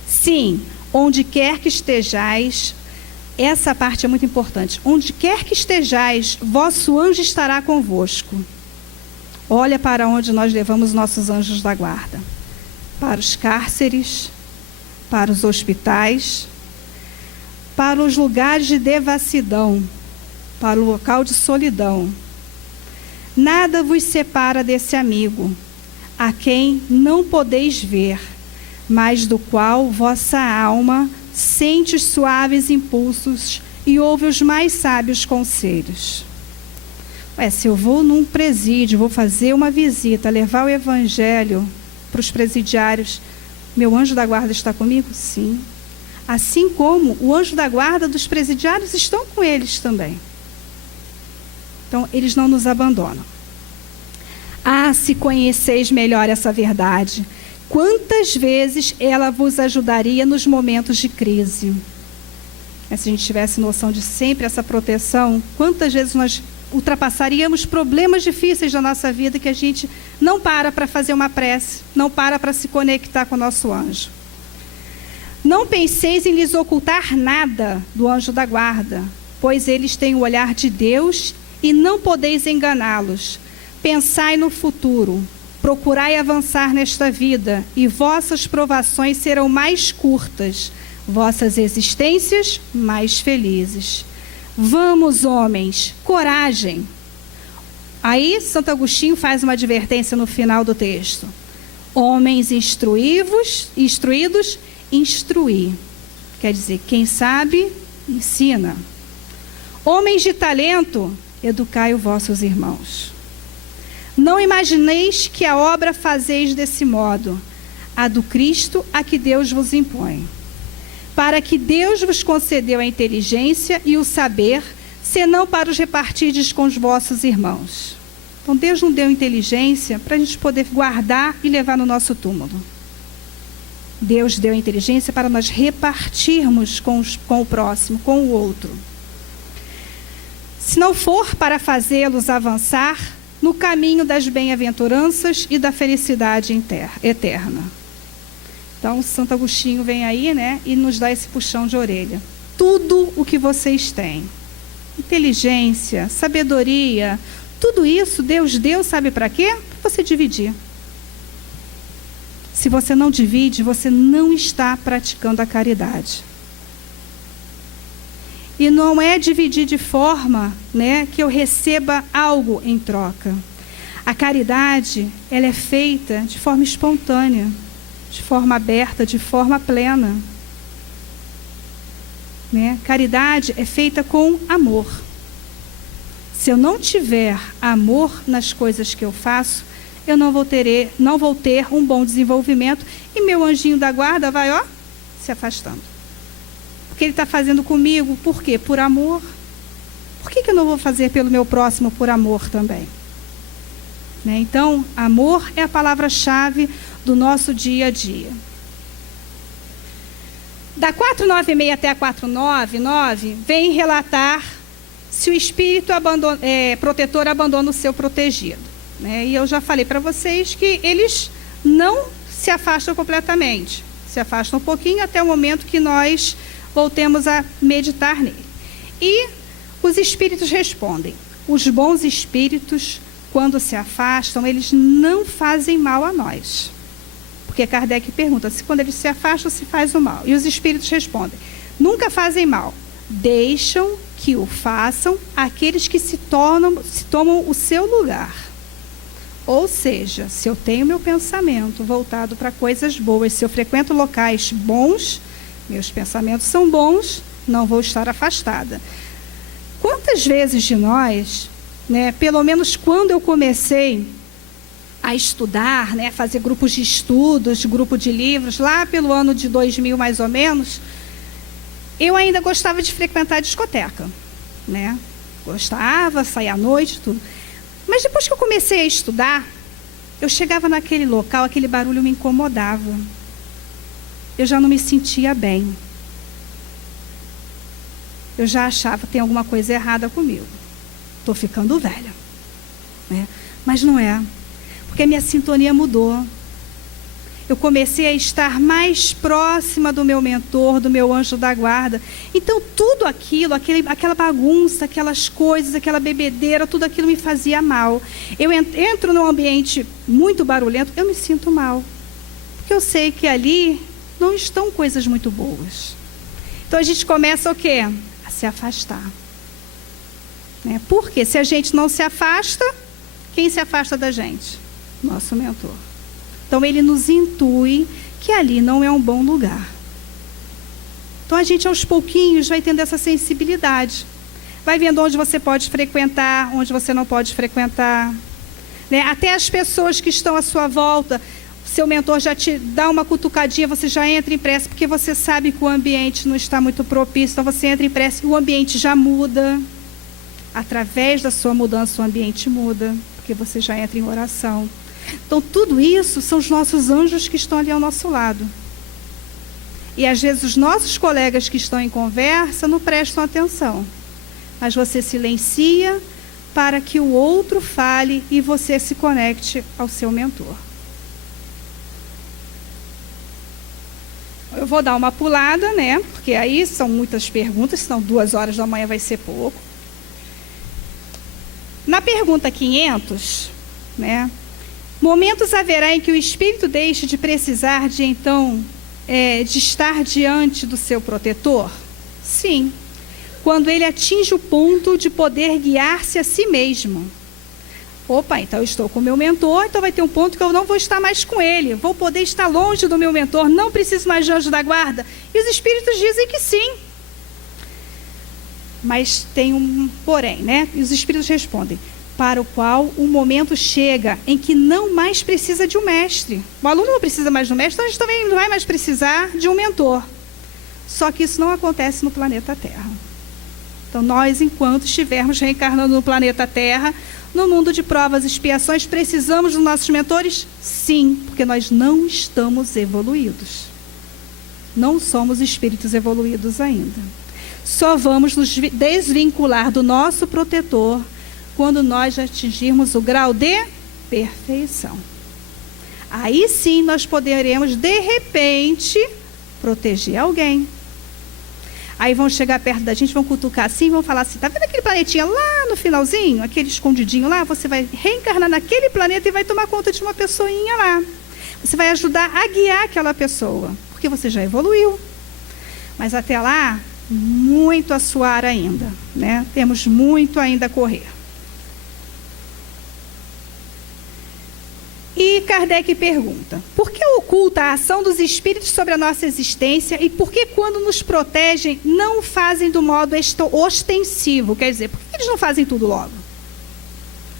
Sim, onde quer que estejais, essa parte é muito importante. Onde quer que estejais, vosso anjo estará convosco. Olha para onde nós levamos nossos anjos da guarda. Para os cárceres, para os hospitais, para os lugares de devassidão, para o local de solidão. Nada vos separa desse amigo, a quem não podeis ver, mas do qual vossa alma sente os suaves impulsos e ouve os mais sábios conselhos. Se eu vou num presídio, vou fazer uma visita, levar o evangelho para os presidiários, meu anjo da guarda está comigo? Sim. Assim como o anjo da guarda dos presidiários estão com eles também. Então, eles não nos abandonam. Se conheceis melhor essa verdade, quantas vezes ela vos ajudaria nos momentos de crise? Se a gente tivesse noção de sempre essa proteção, quantas vezes nós ultrapassaríamos problemas difíceis da nossa vida que a gente não para fazer uma prece, não para se conectar com o nosso anjo. Não penseis em lhes ocultar nada do anjo da guarda, pois eles têm o olhar de Deus e não podeis enganá-los. Pensai no futuro, procurai avançar nesta vida, e vossas provações serão mais curtas, vossas existências mais felizes. Vamos, homens, coragem. Aí Santo Agostinho faz uma advertência no final do texto. Homens instruídos, instruir. Quer dizer, quem sabe, ensina. Homens de talento, educai os vossos irmãos. Não imagineis que a obra fazeis desse modo, a do Cristo a que Deus vos impõe. Para que Deus vos concedeu a inteligência e o saber, senão para os repartirdes com os vossos irmãos. Então, Deus não deu inteligência para a gente poder guardar e levar no nosso túmulo. Deus deu a inteligência para nós repartirmos com o próximo, com o outro. Se não for para fazê-los avançar no caminho das bem-aventuranças e da felicidade eterna. Então, Santo Agostinho vem aí, né, e nos dá esse puxão de orelha. Tudo o que vocês têm, inteligência, sabedoria, tudo isso Deus deu, sabe para quê? Para você dividir. Se você não divide, você não está praticando a caridade. E não é dividir de forma, né, que eu receba algo em troca. A caridade, ela é feita de forma espontânea, de forma aberta, de forma plena. Né? Caridade é feita com amor. Se eu não tiver amor nas coisas que eu faço, eu não vou ter um bom desenvolvimento e meu anjinho da guarda vai, ó, se afastando. Porque ele está fazendo comigo, por quê? Por amor. Por que eu não vou fazer pelo meu próximo por amor também? Né? Então, amor é a palavra-chave do nosso dia a dia. Da 496 até a 499, vem relatar se o espírito protetor abandona o seu protegido. Né? E eu já falei para vocês que eles não se afastam completamente. Se afastam um pouquinho até o momento que nós voltemos a meditar nele. E os espíritos respondem. Os bons espíritos, quando se afastam, eles não fazem mal a nós. Porque Kardec pergunta se quando eles se afastam, se faz o mal. E os espíritos respondem, nunca fazem mal. Deixam que o façam aqueles que se tomam o seu lugar. Ou seja, se eu tenho meu pensamento voltado para coisas boas, se eu frequento locais bons, meus pensamentos são bons, não vou estar afastada. Quantas vezes de nós, né, pelo menos quando eu comecei a estudar, né, fazer grupos de estudos, grupo de livros, lá pelo ano de 2000 mais ou menos, eu ainda gostava de frequentar a discoteca, né? Gostava, sair à noite, tudo. Mas depois que eu comecei a estudar, eu chegava naquele local, aquele barulho me incomodava. Eu já não me sentia bem. Eu já achava que tem alguma coisa errada comigo. Estou ficando velha. Né? Mas não é. Porque a minha sintonia mudou. Eu comecei a estar mais próxima do meu mentor, do meu anjo da guarda. Então, tudo aquilo, aquela bagunça, aquelas coisas, aquela bebedeira, tudo aquilo me fazia mal. Eu entro num ambiente muito barulhento, eu me sinto mal. Porque eu sei que ali não estão coisas muito boas. Então, a gente começa o quê? A se afastar. Né? Porque se a gente não se afasta, quem se afasta da gente? Nosso mentor. Então, ele nos intui que ali não é um bom lugar. Então, a gente, aos pouquinhos, vai tendo essa sensibilidade. Vai vendo onde você pode frequentar, onde você não pode frequentar. Né? Até as pessoas que estão à sua volta, seu mentor já te dá uma cutucadinha, você já entra em prece, porque você sabe que o ambiente não está muito propício. Então, você entra em prece e o ambiente já muda. Através da sua mudança, o ambiente muda, porque você já entra em oração. Então, tudo isso são os nossos anjos que estão ali ao nosso lado. E, às vezes, os nossos colegas que estão em conversa não prestam atenção. Mas você silencia para que o outro fale e você se conecte ao seu mentor. Eu vou dar uma pulada, né? Porque aí são muitas perguntas, senão 2 horas da manhã vai ser pouco. Na pergunta 500, né? Momentos haverá em que o espírito deixe de precisar de estar diante do seu protetor? Sim. Quando ele atinge o ponto de poder guiar-se a si mesmo. Opa, então eu estou com o meu mentor, então vai ter um ponto que eu não vou estar mais com ele. Vou poder estar longe do meu mentor, não preciso mais de anjo da guarda. E os espíritos dizem que sim. Mas tem um porém, né? E os espíritos respondem. Para o qual o momento chega em que não mais precisa de um mestre. O aluno não precisa mais de um mestre, então a gente também não vai mais precisar de um mentor. Só que isso não acontece no planeta Terra. Então, nós, enquanto estivermos reencarnando no planeta Terra, no mundo de provas e expiações, precisamos dos nossos mentores? Sim, porque nós não estamos evoluídos. não somos espíritos evoluídos ainda. Só vamos nos desvincular do nosso protetor quando nós atingirmos o grau de perfeição. Aí sim nós poderemos, de repente, proteger alguém. Aí vão chegar perto da gente, vão cutucar assim, vão falar assim, tá vendo aquele planetinha lá no finalzinho, aquele escondidinho lá? Você vai reencarnar naquele planeta e vai tomar conta de uma pessoinha lá. Você vai ajudar a guiar aquela pessoa, porque você já evoluiu. Mas até lá, muito a suar ainda, né? Temos muito ainda a correr. E Kardec pergunta, por que oculta a ação dos espíritos sobre a nossa existência e por que quando nos protegem não o fazem do modo ostensivo? Quer dizer, por que eles não fazem tudo logo?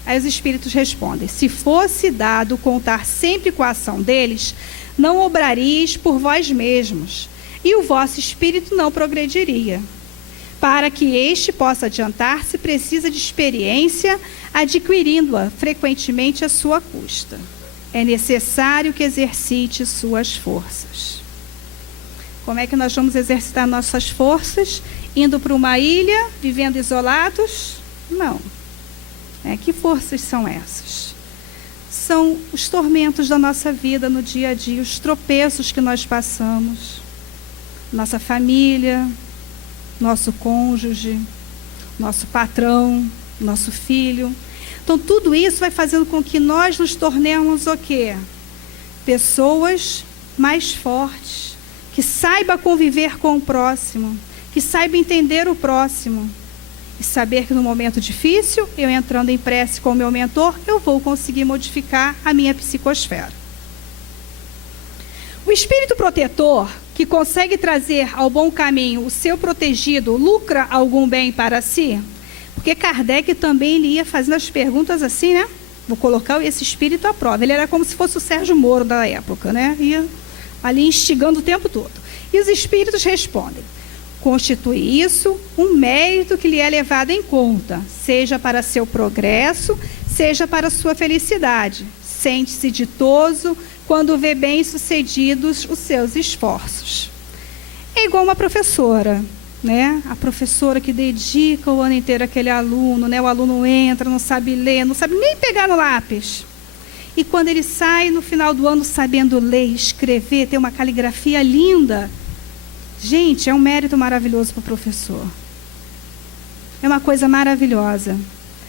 Aí os espíritos respondem, se fosse dado contar sempre com a ação deles, não obraríeis por vós mesmos e o vosso espírito não progrediria. Para que este possa adiantar-se, precisa de experiência, adquirindo-a frequentemente à sua custa. É necessário que exercite suas forças. Como é que nós vamos exercitar nossas forças? Indo para uma ilha, vivendo isolados? Não. Que forças são essas? São os tormentos da nossa vida no dia a dia, os tropeços que nós passamos. Nossa família, nosso cônjuge, nosso patrão, nosso filho. Então, tudo isso vai fazendo com que nós nos tornemos o quê? Pessoas mais fortes, que saibam conviver com o próximo, que saibam entender o próximo. E saber que no momento difícil, eu entrando em prece com o meu mentor, eu vou conseguir modificar a minha psicosfera. O espírito protetor, que consegue trazer ao bom caminho o seu protegido, lucra algum bem para si? Porque Kardec também ele ia fazendo as perguntas assim, né? Vou colocar esse espírito à prova. Ele era como se fosse o Sérgio Moro da época, né? Ia ali instigando o tempo todo. E os espíritos respondem, constitui isso um mérito que lhe é levado em conta, seja para seu progresso, seja para sua felicidade. Sente-se ditoso quando vê bem-sucedidos os seus esforços. É igual uma professora, né? A professora que dedica o ano inteiro àquele aluno, né? O aluno entra, não sabe ler, não sabe nem pegar no lápis. E quando ele sai no final do ano sabendo ler, escrever, ter uma caligrafia linda, gente, é um mérito maravilhoso para o professor. É uma coisa maravilhosa.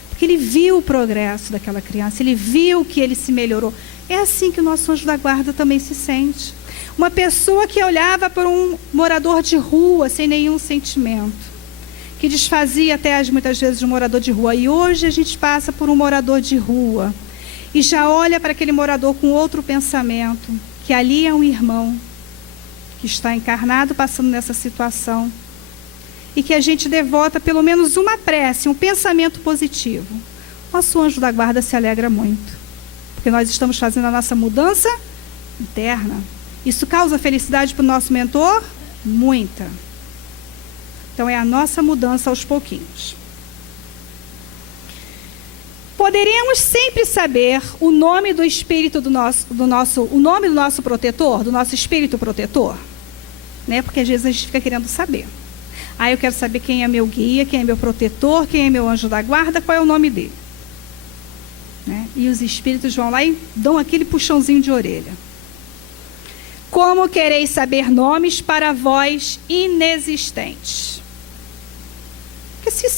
Porque ele viu o progresso daquela criança, ele viu que ele se melhorou. É assim que o nosso anjo da guarda também se sente. Uma pessoa que olhava para um morador de rua sem nenhum sentimento, que desfazia até muitas vezes de um morador de rua. E hoje a gente passa por um morador de rua e já olha para aquele morador com outro pensamento, que ali é um irmão que está encarnado passando nessa situação e que a gente devota pelo menos uma prece, um pensamento positivo. Nosso anjo da guarda se alegra muito, porque nós estamos fazendo a nossa mudança interna. Isso causa felicidade para o nosso mentor? Muita. Então é a nossa mudança aos pouquinhos. Poderemos sempre saber o nome do espírito o nome do nosso protetor, do nosso espírito protetor, né? Porque às vezes a gente fica querendo saber. Eu quero saber quem é meu guia, quem é meu protetor, quem é meu anjo da guarda, qual é o nome dele, né? E os espíritos vão lá e dão aquele puxãozinho de orelha. Como quereis saber nomes para vós inexistentes? Porque se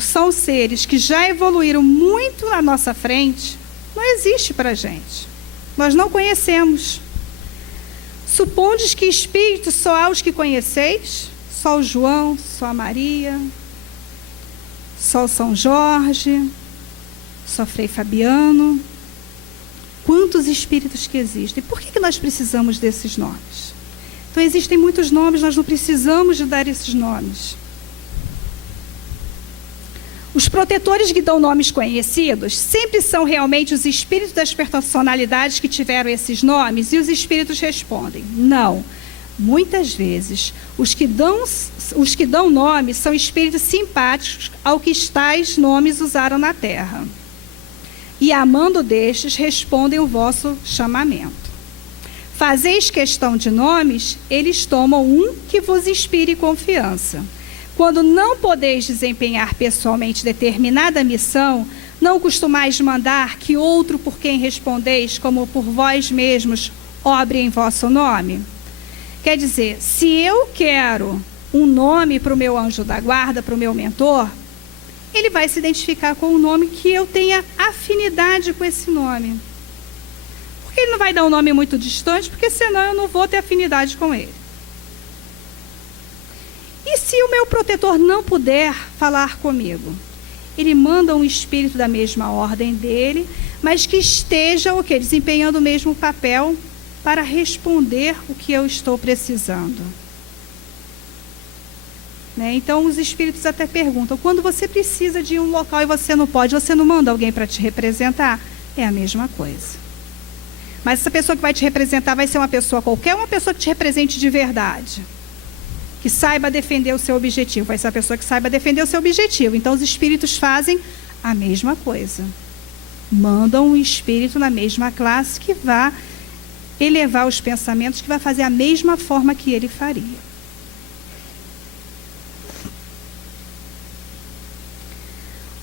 são seres que já evoluíram muito na nossa frente, não existe para a gente. Nós não conhecemos. Supondes que espíritos só há os que conheceis? Só o João, só a Maria, só o São Jorge, só Frei Fabiano. Quantos espíritos que existem? Por que nós precisamos desses nomes? Então, existem muitos nomes, nós não precisamos de dar esses nomes. Os protetores que dão nomes conhecidos sempre são realmente os espíritos das personalidades que tiveram esses nomes? E os espíritos respondem, não. Muitas vezes, os que dão nomes são espíritos simpáticos ao que tais nomes usaram na Terra. E amando destes, respondem o vosso chamamento. Fazeis questão de nomes, eles tomam um que vos inspire confiança. Quando não podeis desempenhar pessoalmente determinada missão, não costumais mandar que outro por quem respondeis, como por vós mesmos, obre em vosso nome? Quer dizer, se eu quero um nome para o meu anjo da guarda, para o meu mentor, ele vai se identificar com um nome que eu tenha afinidade com esse nome. Porque ele não vai dar um nome muito distante, porque senão eu não vou ter afinidade com ele. E se o meu protetor não puder falar comigo? Ele manda um espírito da mesma ordem dele, mas que esteja desempenhando o mesmo papel para responder o que eu estou precisando. Né? Então, os espíritos até perguntam, quando você precisa de um local e você não pode, você não manda alguém para te representar? É a mesma coisa. Mas essa pessoa que vai te representar vai ser uma pessoa qualquer, uma pessoa que te represente de verdade, que saiba defender o seu objetivo. Vai ser a pessoa que saiba defender o seu objetivo. Então, os espíritos fazem a mesma coisa. Mandam um espírito na mesma classe que vá elevar os pensamentos, que vai fazer a mesma forma que ele faria.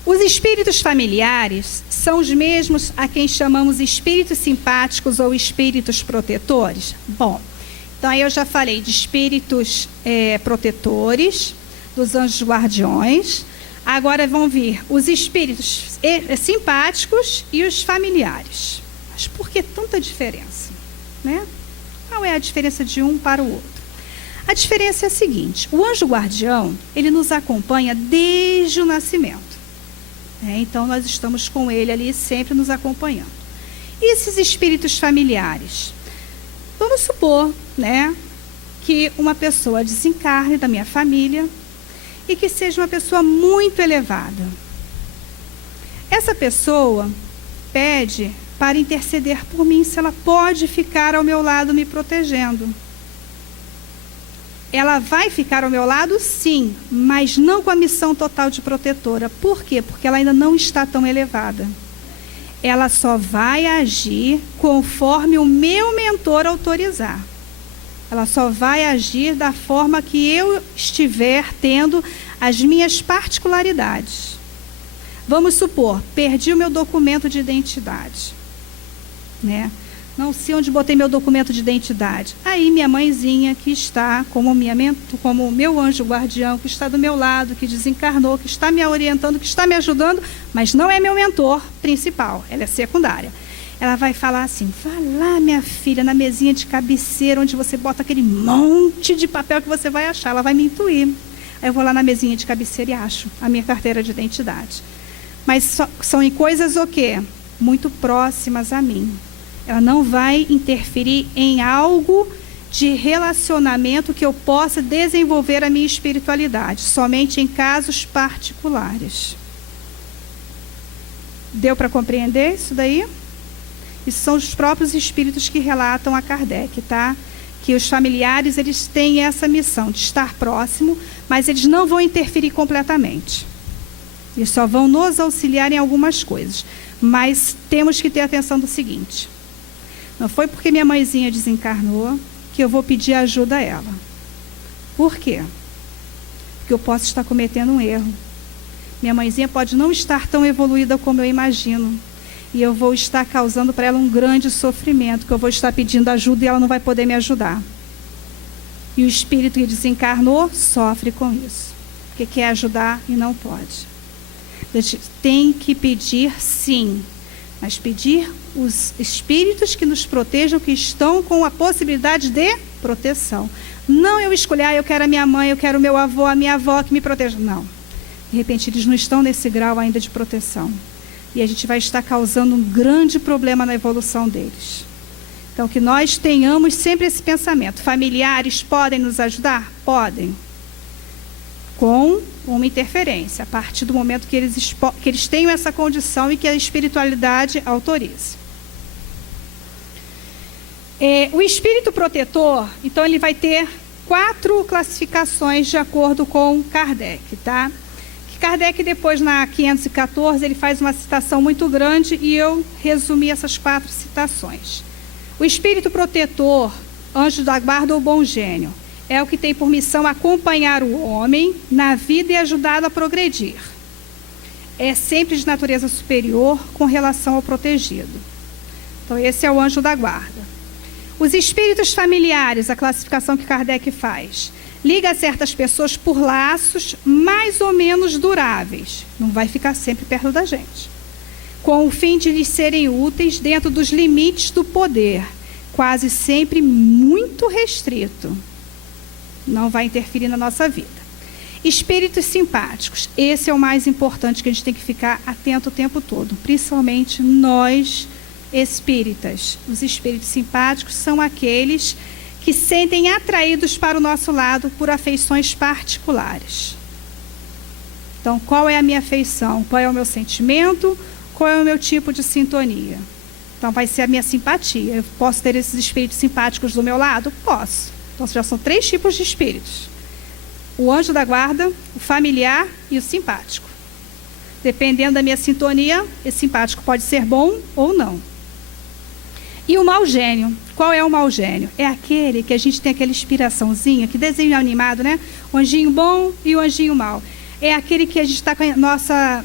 Os espíritos familiares são os mesmos a quem chamamos espíritos simpáticos ou espíritos protetores? Bom, então aí eu já falei de espíritos protetores, dos anjos guardiões. Agora vão vir os espíritos simpáticos e os familiares. Mas por que tanta diferença? Né? Qual é a diferença de um para o outro? A diferença é a seguinte: o anjo guardião, ele nos acompanha desde o nascimento. Então, nós estamos com ele ali, sempre nos acompanhando. E esses espíritos familiares? Vamos supor, né, que uma pessoa desencarne da minha família e que seja uma pessoa muito elevada. Essa pessoa pede para interceder por mim, se ela pode ficar ao meu lado me protegendo. Ela vai ficar ao meu lado, sim, mas não com a missão total de protetora. Por quê? Porque ela ainda não está tão elevada. Ela só vai agir conforme o meu mentor autorizar. Ela só vai agir da forma que eu estiver tendo as minhas particularidades. Vamos supor, perdi o meu documento de identidade, né? Não sei onde botei meu documento de identidade. Aí minha mãezinha, que está como meu anjo guardião, que está do meu lado, que desencarnou, que está me orientando, que está me ajudando, mas não é meu mentor principal, ela é secundária. Ela vai falar assim: vai lá, minha filha, na mesinha de cabeceira, onde você bota aquele monte de papel que você vai achar. Ela vai me intuir. Aí eu vou lá na mesinha de cabeceira e acho a minha carteira de identidade. Mas são em coisas o quê? Muito próximas a mim. Ela não vai interferir em algo de relacionamento que eu possa desenvolver a minha espiritualidade, somente em casos particulares. Deu para compreender isso daí? Isso são os próprios espíritos que relatam a Kardec, tá? Que os familiares, eles têm essa missão de estar próximo, mas eles não vão interferir completamente. Eles só vão nos auxiliar em algumas coisas. Mas temos que ter atenção do seguinte: não foi porque minha mãezinha desencarnou que eu vou pedir ajuda a ela. Por quê? Porque eu posso estar cometendo um erro. Minha mãezinha pode não estar tão evoluída como eu imagino. E eu vou estar causando para ela um grande sofrimento, que eu vou estar pedindo ajuda e ela não vai poder me ajudar. E o espírito que desencarnou sofre com isso, porque quer ajudar e não pode. A gente tem que pedir, sim, mas pedir os espíritos que nos protejam, que estão com a possibilidade de proteção. Não eu escolher, eu quero a minha mãe, eu quero o meu avô, a minha avó que me proteja. Não. De repente, eles não estão nesse grau ainda de proteção. E a gente vai estar causando um grande problema na evolução deles. Então, que nós tenhamos sempre esse pensamento. Familiares podem nos ajudar? Podem. Com uma interferência, a partir do momento que eles tenham essa condição e que a espiritualidade autorize. O espírito protetor, então, ele vai ter 4 classificações de acordo com Kardec, tá? Kardec, depois, na 514, ele faz uma citação muito grande e eu resumi essas 4 citações. O espírito protetor, anjo da guarda ou bom gênio, é o que tem por missão acompanhar o homem na vida e ajudá-lo a progredir. É sempre de natureza superior com relação ao protegido. Então, esse é o anjo da guarda. Os espíritos familiares, a classificação que Kardec faz, liga certas pessoas por laços mais ou menos duráveis. Não vai ficar sempre perto da gente. Com o fim de lhes serem úteis dentro dos limites do poder, quase sempre muito restrito. Não vai interferir na nossa vida. Espíritos simpáticos. Esse é o mais importante que a gente tem que ficar atento o tempo todo. Principalmente nós, espíritas. Os espíritos simpáticos são aqueles que sentem atraídos para o nosso lado por afeições particulares. Então, qual é a minha afeição? Qual é o meu sentimento? Qual é o meu tipo de sintonia? Então, vai ser a minha simpatia. Eu posso ter esses espíritos simpáticos do meu lado? Posso. Então, já são 3 tipos de espíritos. O anjo da guarda, o familiar e o simpático. Dependendo da minha sintonia, esse simpático pode ser bom ou não. E o mau gênio. Qual é o mau gênio? É aquele que a gente tem aquela inspiraçãozinha, que desenho animado, né? O anjinho bom e o anjinho mau. É aquele que a gente está com a nossa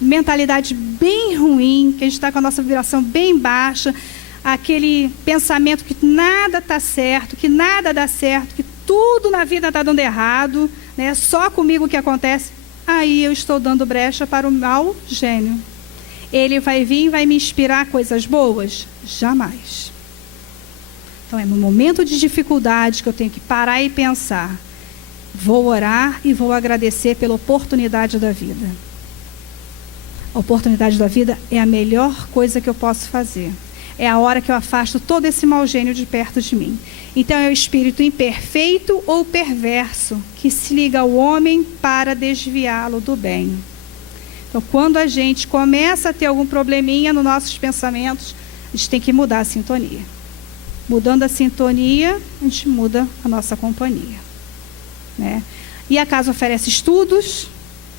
mentalidade bem ruim, que a gente está com a nossa vibração bem baixa, aquele pensamento que nada está certo, que nada dá certo, que tudo na vida está dando errado, né? Só comigo que acontece. Aí eu estou dando brecha para o mau gênio. Ele vai vir e vai me inspirar coisas boas? Jamais. Então é no momento de dificuldade que eu tenho que parar e pensar. Vou orar e vou agradecer pela oportunidade da vida. A oportunidade da vida é a melhor coisa que eu posso fazer. É a hora que eu afasto todo esse mau gênio de perto de mim. Então é o espírito imperfeito ou perverso que se liga ao homem para desviá-lo do bem. Então, quando a gente começa a ter algum probleminha nos nossos pensamentos, a gente tem que mudar a sintonia. Mudando a sintonia, a gente muda a nossa companhia, né? E a casa oferece estudos.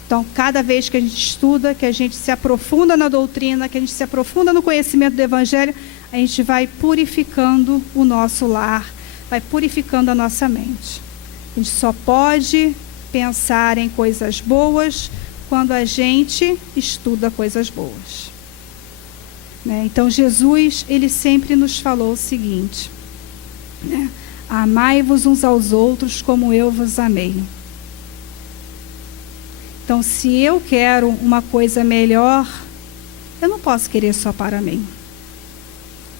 Então, cada vez que a gente estuda, que a gente se aprofunda na doutrina, que a gente se aprofunda no conhecimento do Evangelho, a gente vai purificando o nosso lar, vai purificando a nossa mente. A gente só pode pensar em coisas boas quando a gente estuda coisas boas, né? Então, Jesus, ele sempre nos falou o seguinte, né? Amai-vos uns aos outros como eu vos amei. Então, se eu quero uma coisa melhor, eu não posso querer só para mim.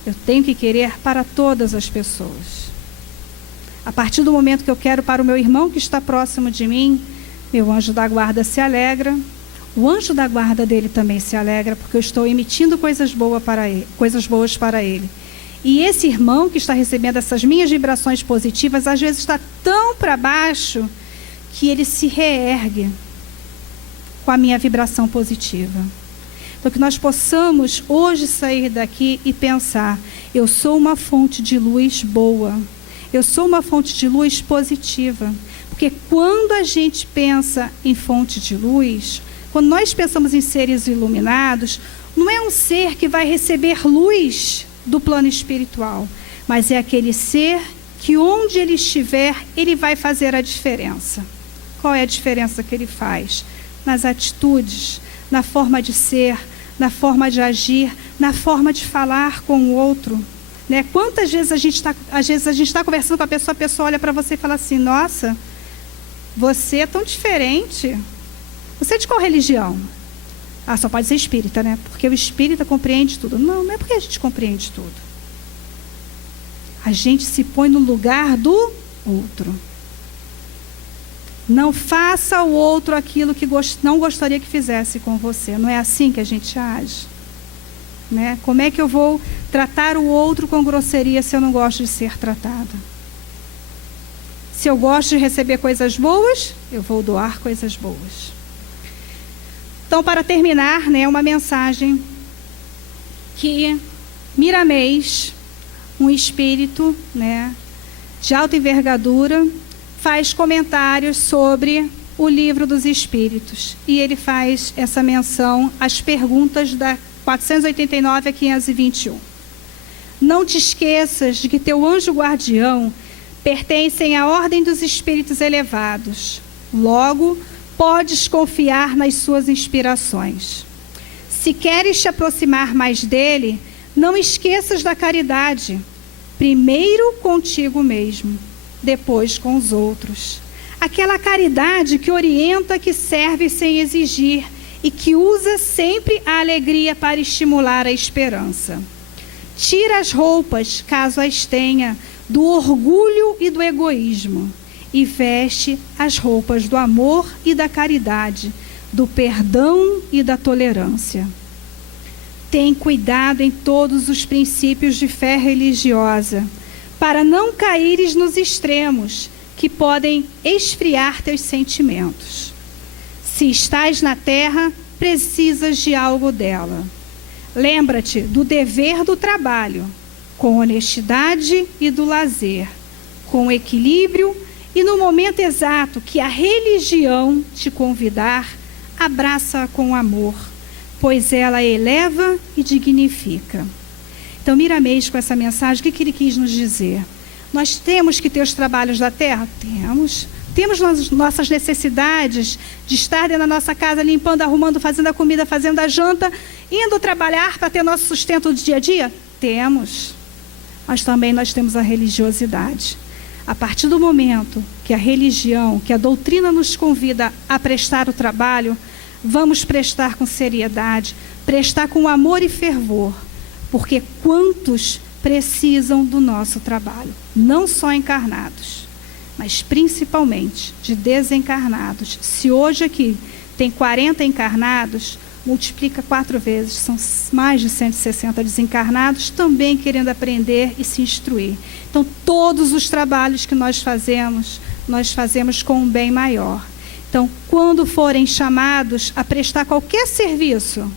Eu tenho que querer para todas as pessoas. A partir do momento que eu quero para o meu irmão que está próximo de mim, meu anjo da guarda se alegra. O anjo da guarda dele também se alegra, porque eu estou emitindo coisas boas para ele. E esse irmão que está recebendo essas minhas vibrações positivas, às vezes está tão para baixo que ele se reergue com a minha vibração positiva. Então, que nós possamos hoje sair daqui e pensar, eu sou uma fonte de luz boa, eu sou uma fonte de luz positiva. Porque quando a gente pensa em fonte de luz, quando nós pensamos em seres iluminados, não é um ser que vai receber luz do plano espiritual, mas é aquele ser que onde ele estiver, ele vai fazer a diferença. Qual é a diferença que ele faz? Nas atitudes, na forma de ser, na forma de agir, na forma de falar com o outro, né? Quantas vezes a gente está conversando com a pessoa olha para você e fala assim, nossa, você é tão diferente. Você é de qual religião? Ah, só pode ser espírita, né? Porque o espírita compreende tudo. Não, não é porque a gente compreende tudo. A gente se põe no lugar do outro. Não faça ao outro aquilo que não gostaria que fizesse com você. Não é assim que a gente age, né? Como é que eu vou tratar o outro com grosseria se eu não gosto de ser tratada? Se eu gosto de receber coisas boas, eu vou doar coisas boas. Então, para terminar, né, uma mensagem que Miramês, um espírito, né, de alta envergadura, faz comentários sobre o livro dos Espíritos. E ele faz essa menção às perguntas da 489 a 521. Não te esqueças de que teu anjo guardião pertencem à ordem dos espíritos elevados. Logo, podes confiar nas suas inspirações. Se queres te aproximar mais dele, não esqueças da caridade. Primeiro contigo mesmo, depois com os outros. Aquela caridade que orienta, que serve sem exigir e que usa sempre a alegria para estimular a esperança. Tira as roupas, caso as tenha, do orgulho e do egoísmo e veste as roupas do amor e da caridade, do perdão e da tolerância. Tem cuidado em todos os princípios de fé religiosa, para não caíres nos extremos que podem esfriar teus sentimentos. Se estás na terra, precisas de algo dela. Lembra-te do dever do trabalho, com honestidade e do lazer, com equilíbrio e no momento exato que a religião te convidar, abraça-a com amor, pois ela eleva e dignifica. Então, Miramês, com essa mensagem, o que ele quis nos dizer? Nós temos que ter os trabalhos da terra? Temos. Temos nossas necessidades de estar dentro da nossa casa, limpando, arrumando, fazendo a comida, fazendo a janta, indo trabalhar para ter nosso sustento do dia a dia? Temos. Mas também nós temos a religiosidade. A partir do momento que a religião, que a doutrina nos convida a prestar o trabalho, vamos prestar com seriedade, prestar com amor e fervor, porque quantos precisam do nosso trabalho, não só encarnados, mas principalmente de desencarnados. Se hoje aqui tem 40 encarnados, multiplica 4 vezes, são mais de 160 desencarnados também querendo aprender e se instruir. Então, todos os trabalhos que nós fazemos com um bem maior. Então, quando forem chamados a prestar qualquer serviço,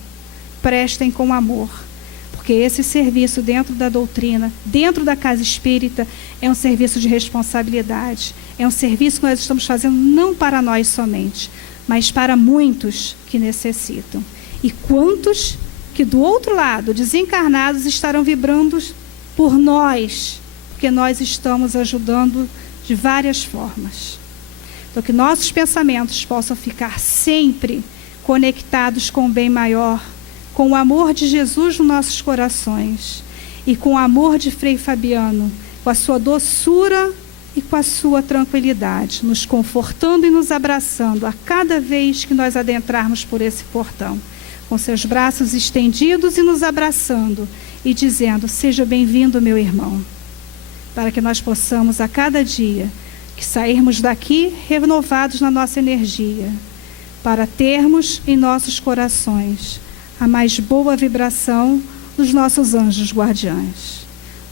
prestem com amor, porque esse serviço dentro da doutrina, dentro da casa espírita, é um serviço de responsabilidade, é um serviço que nós estamos fazendo não para nós somente, mas para muitos que necessitam. E quantos que do outro lado, desencarnados, estarão vibrando por nós, porque nós estamos ajudando de várias formas. Então, que nossos pensamentos possam ficar sempre conectados com o bem maior, com o amor de Jesus nos nossos corações e com o amor de Frei Fabiano, com a sua doçura e com a sua tranquilidade, nos confortando e nos abraçando a cada vez que nós adentrarmos por esse portão, com seus braços estendidos e nos abraçando e dizendo: seja bem-vindo, meu irmão, para que nós possamos a cada dia que sairmos daqui renovados na nossa energia, para termos em nossos corações a mais boa vibração dos nossos anjos guardiães.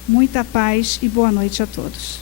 Muita paz e boa noite a todos.